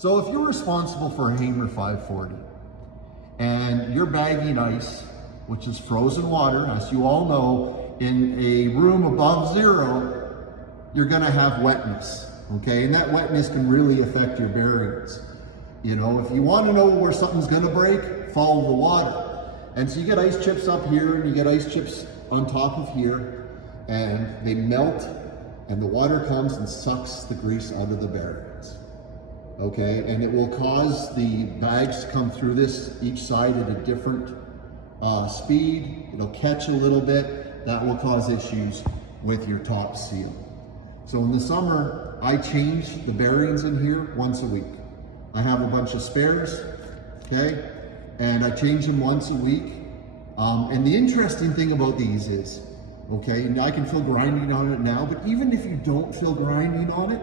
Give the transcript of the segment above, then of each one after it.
So if you're responsible for a Hamer 540 and you're bagging ice, which is frozen water, as you all know, in a room above zero, you're gonna have wetness, okay? And that wetness can really affect your bearings. You know, if you wanna know where something's gonna break, follow the water. And so you get ice chips up here and you get ice chips on top of here, and they melt, and the water comes and sucks the grease out of the bearings. Okay, and it will cause the bags to come through this each side at a different speed. It'll catch a little bit. That will cause issues with your top seal. So in the summer, I change the bearings in here once a week. I have a bunch of spares, okay? And I change them once a week. And the interesting thing about these is, okay, and I can feel grinding on it now, but even if you don't feel grinding on it,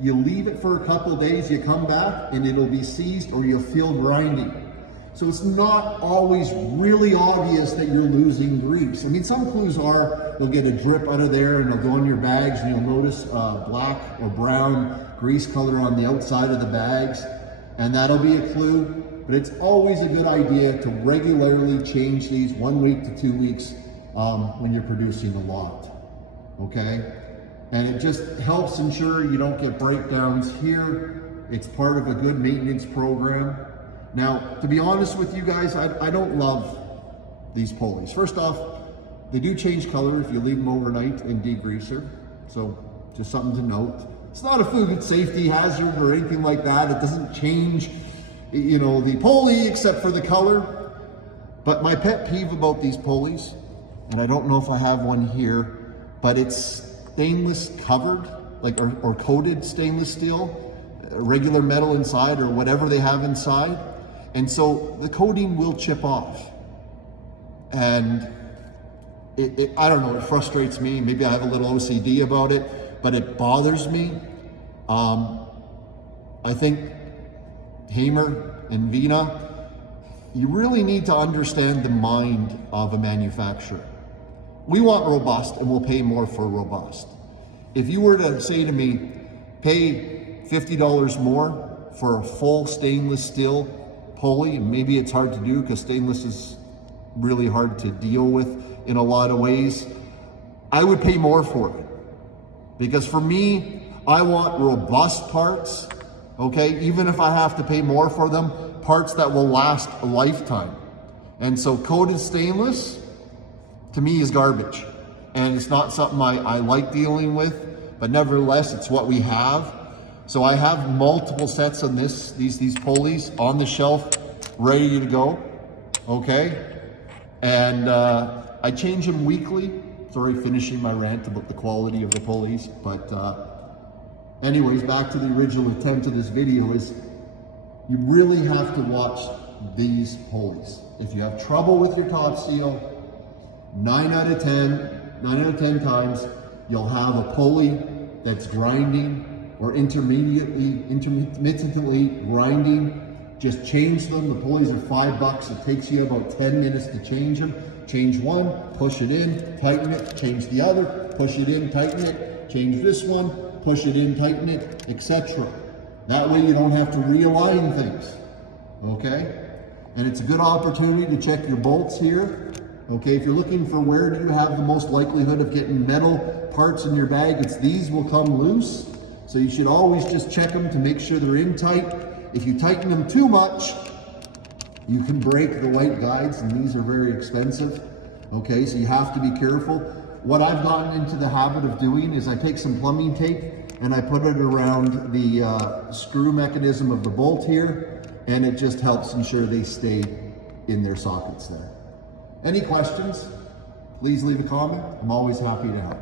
you leave it for a couple of days, you come back and it'll be seized or you'll feel grinding. So it's not always really obvious that you're losing grease. I mean, some clues are, you'll get a drip out of there and it'll go in your bags and you'll notice black or brown grease color on the outside of the bags, and that'll be a clue. But it's always a good idea to regularly change these 1 week to 2 weeks when you're producing a lot, okay? And it just helps ensure you don't get breakdowns here. It's part of a good maintenance program. Now, to be honest with you guys, I don't love these pulleys. First off, they do change color if you leave them overnight in degreaser. So just something to note. It's not a food safety hazard or anything like that. It doesn't change, you know, the pulley except for the color. But my pet peeve about these pulleys, and I don't know if I have one here, but it's stainless covered, like or coated stainless steel, regular metal inside or whatever they have inside. And so the coating will chip off. And I don't know, it frustrates me. Maybe I have a little OCD about it, but it bothers me. I think Hamer and Vina, you really need to understand the mind of a manufacturer. We want robust and we'll pay more for robust. If you were to say to me, pay $50 more for a full stainless steel pulley, and maybe it's hard to do because stainless is really hard to deal with in a lot of ways, I would pay more for it. Because for me, I want robust parts, okay? Even if I have to pay more for them, parts that will last a lifetime. And so coated stainless, to me, is garbage. And it's not something I like dealing with, but nevertheless, it's what we have. So I have multiple sets of these pulleys on the shelf, ready to go, okay? And I change them weekly. Sorry, finishing my rant about the quality of the pulleys, but anyways, back to the original intent of this video is you really have to watch these pulleys. If you have trouble with your top seal, 9 out of 10 times, you'll have a pulley that's grinding or intermittently grinding. Just change them. The pulleys are $5. It takes you about 10 minutes to change them. Change one, push it in, tighten it, change the other, push it in, tighten it, change this one, push it in, tighten it, etc. That way you don't have to realign things, okay? And it's a good opportunity to check your bolts here. Okay, if you're looking for where do you have the most likelihood of getting metal parts in your bag, it's these will come loose. So you should always just check them to make sure they're in tight. If you tighten them too much, you can break the white guides, and these are very expensive. Okay, so you have to be careful. What I've gotten into the habit of doing is I take some plumbing tape and I put it around the screw mechanism of the bolt here, and it just helps ensure they stay in their sockets there. Any questions? Please leave a comment. I'm always happy to help.